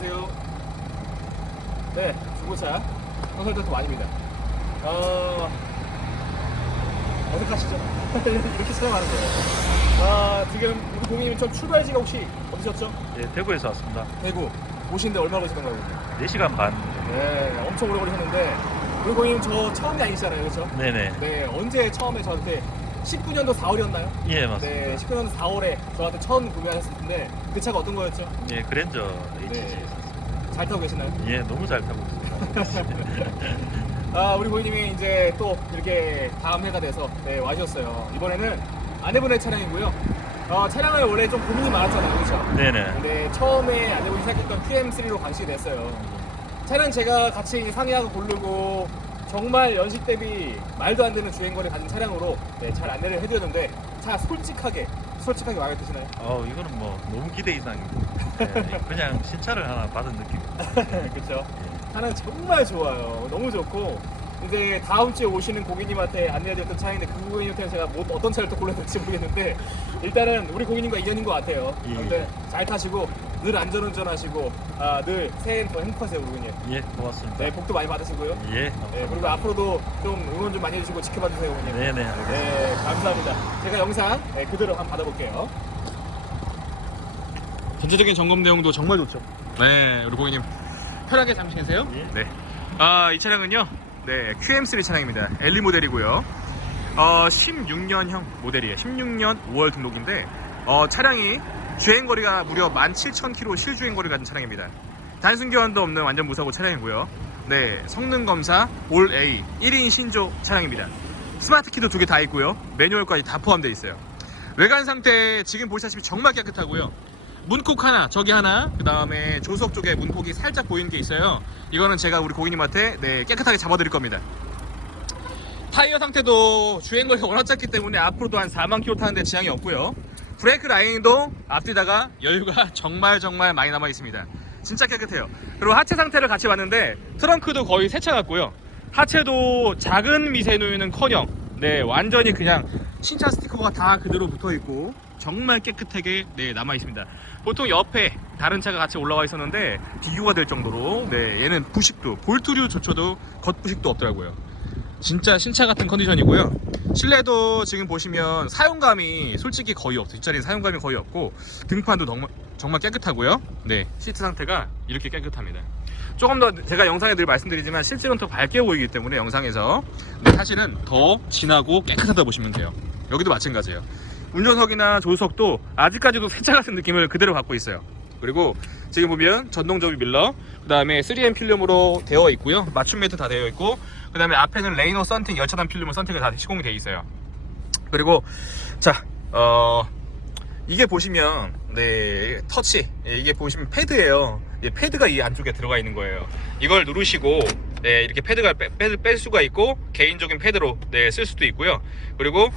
안녕하세요. 네, 중고차 컨설턴트 완입니다. 어, 어색하시죠? 이렇게 촬영하는 거예요. 아, 지금 우리 고객님 저 출발지가 혹시 어디셨죠? 예, 대구에서 왔습니다. 대구. 오시는데 얼마 걸리셨던 거예요? 4시간 반. 네, 엄청 오래 걸리셨는데 우리 고객님 저 처음이 아니시잖아요, 그렇죠? 네네. 네, 언제 처음에 저한테 19년도 4월이었나요? 예, 맞습니다. 네, 19년도 4월에 저한테 처음 구매하셨을 텐데 그 차가 어떤 거였죠? 예, 그랜저 HG. 네. 잘 타고 계시나요? 예, 너무 잘 타고 있습니다. 아, 우리 고객님이 이제 또 이렇게 다음 해가 돼서 네, 와주셨어요. 이번에는 아내분의 차량이고요. 어, 차량을 원래 좀 고민이 많았잖아요, 그렇죠? 네네. 근데 처음에 아내분이 생각했던 QM3로 방식이 됐어요. 차량 제가 같이 상의하고 고르고 정말 연식 대비 말도 안 되는 주행거리 가진 차량으로 네, 잘 안내를 해드렸는데 차 솔직하게 솔직하게 마음에 드시나요? 어, 이거는 뭐 너무 기대 이상이고. 예, 그냥 신차를 하나 받은 느낌입니다. 그렇죠. 예. 차는 정말 좋아요. 너무 좋고 이제 다음 주에 오시는 고객님한테 안내해드렸던 차인데 그 고객님한테 제가 뭐, 어떤 차를 또 골라드릴지 모르겠는데 일단은 우리 고객님과 인연인 것 같아요. 예. 근데 잘 타시고 늘 안전운전 하시고 아, 늘 새해는 더 행복하세요, 고객님. 예, 고맙습니다. 네, 복도 많이 받으시고요. 예, 네. 그리고 앞으로도 좀 응원 좀 많이 해주시고 지켜봐 주세요, 고객님. 네 네. 알겠습니다. 네, 감사합니다. 제가 영상 네, 그대로 한번 받아볼게요. 전체적인 점검 내용도 정말 좋죠. 네, 우리 고객님 편하게 잠시 계세요. 예. 네. 아, 이 차량은요. 네, QM3 차량입니다. 엘리 모델이고요. 어, 16년형 모델이에요. 16년 5월 등록인데 어, 차량이 주행 거리가 무려 17,000km 실주행 거리 가진 차량입니다. 단순 교환도 없는 완전 무사고 차량이고요. 네, 성능 검사 올 A 1인 신조 차량입니다. 스마트 키도 두 개 다 있고요. 매뉴얼까지 다 포함되어 있어요. 외관 상태 지금 보시다시피 정말 깨끗하고요. 문콕 하나, 저기 하나, 그 다음에 조수석 쪽에 문콕이 살짝 보이는 게 있어요. 이거는 제가 우리 고객님한테 네, 깨끗하게 잡아드릴 겁니다. 타이어 상태도 주행거리가 워낙 짧기 때문에 앞으로도 한 4만 킬로 타는데 지장이 없고요. 브레이크 라인도 앞뒤다가 여유가 정말 정말 많이 남아 있습니다. 진짜 깨끗해요. 그리고 하체 상태를 같이 봤는데 트렁크도 거의 새 차 같고요. 하체도 작은 미세누유는커녕 네 완전히 그냥 신차 스티커가 다 그대로 붙어 있고 정말 깨끗하게 네 남아 있습니다. 보통 옆에 다른 차가 같이 올라와 있었는데 비교가 될 정도로 네 얘는 부식도 볼트류조차도 겉부식도 없더라고요. 진짜 신차 같은 컨디션이고요. 실내도 지금 보시면 사용감이 솔직히 거의 없어요. 뒷자리는 사용감이 거의 없고 등판도 정말, 정말 깨끗하고요. 네, 시트 상태가 이렇게 깨끗합니다. 조금 더 제가 영상에 늘 말씀드리지만 실제로는 더 밝게 보이기 때문에 영상에서 근데 사실은 더 진하고 깨끗하다 보시면 돼요. 여기도 마찬가지예요. 운전석이나 조수석도 아직까지도 새 차 같은 느낌을 그대로 갖고 있어요. 그리고 지금 보면 전동 접이 밀러, 그 다음에 3M 필름으로 되어 있고요. 맞춤 매트 다 되어 있고, 그 다음에 앞에는 레이노 썬팅 열차단 필름으로 선택이 다 시공이 되어 있어요. 그리고 자, 어 이게 보시면 네 터치 예, 이게 보시면 패드예요. 이 패드가 이 안쪽에 들어가 있는 거예요. 이걸 누르시고 네 이렇게 패드가 빼, 빼, 뺄 수가 있고 개인적인 패드로 네 쓸 수도 있고요. 그리고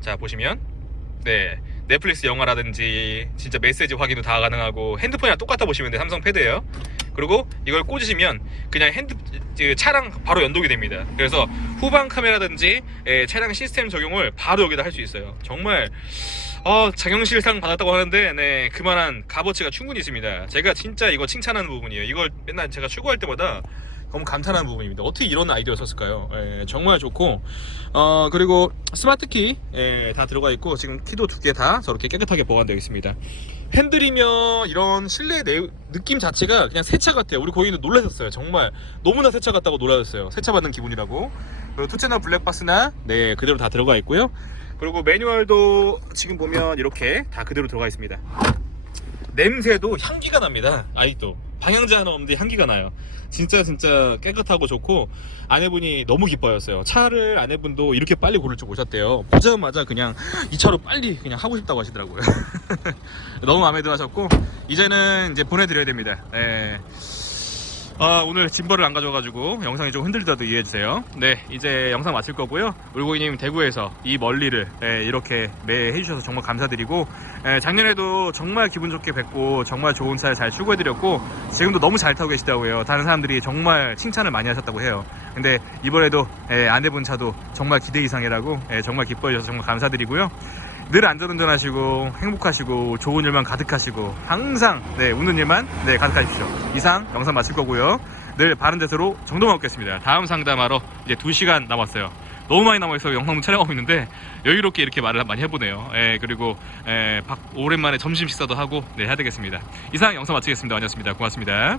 자 보시면 네 넷플릭스 영화라든지 진짜 메시지 확인도 다 가능하고 핸드폰이랑 똑같아 보시면 돼요 삼성 패드예요 그리고 이걸 꽂으시면 그냥 핸드 그 차랑 바로 연동이 됩니다 그래서 후방 카메라든지 예, 차량 시스템 적용을 바로 여기다 할 수 있어요 정말 어, 장영실상 받았다고 하는데 네 그만한 값어치가 충분히 있습니다 제가 진짜 이거 칭찬하는 부분이에요 이걸 맨날 제가 출고할 때마다 너무 감탄하는 부분입니다. 어떻게 이런 아이디어 썼을까요? 예, 정말 좋고 어 그리고 스마트 키 예, 다 들어가 있고 지금 키도 두 개 다 저렇게 깨끗하게 보관되어 있습니다. 핸들이며 이런 실내 내, 느낌 자체가 그냥 새 차 같아요. 우리 고객님도 놀라셨어요. 정말 너무나 새 차 같다고 놀라셨어요. 새 차 받는 기분이라고. 투채널 블랙박스나 네 그대로 다 들어가 있고요. 그리고 매뉴얼도 지금 보면 이렇게 다 그대로 들어가 있습니다. 냄새도 향기가 납니다. 아직도 방향제 하나 없는데 향기가 나요. 진짜 진짜 깨끗하고 좋고 아내분이 너무 기뻐했어요. 차를 아내분도 이렇게 빨리 고를 줄 모셨대요. 보자마자 그냥 이 차로 빨리 그냥 하고 싶다고 하시더라고요. 너무 마음에 들어 하셨고 이제는 이제 보내드려야 됩니다. 네. 아, 오늘 짐벌을 안 가져와가지고 영상이 좀 흔들리더라도 이해해주세요. 네, 이제 영상 마칠 거고요. 울고이님 대구에서 이 멀리를 예, 이렇게 매 해주셔서 정말 감사드리고 예, 작년에도 정말 기분 좋게 뵙고 정말 좋은 차를 잘 출고해드렸고 지금도 너무 잘 타고 계시다고요. 다른 사람들이 정말 칭찬을 많이 하셨다고 해요. 근데 이번에도 예, 아내분 차도 정말 기대 이상이라고 예, 정말 기뻐해 주셔서 정말 감사드리고요. 늘 안전운전 하시고 행복하시고 좋은 일만 가득하시고 항상 네 웃는 일만 네 가득하십시오. 이상 영상 마칠 거고요. 늘 바른 데서로 정도만 먹겠습니다. 다음 상담하러 이제 2시간 남았어요. 너무 많이 남아있어 영상 촬영하고 있는데 여유롭게 이렇게 말을 많이 해보네요. 예, 그리고 예, 박- 오랜만에 점심 식사도 하고 네 해야 되겠습니다. 이상 영상 마치겠습니다. 안녕습니다 고맙습니다.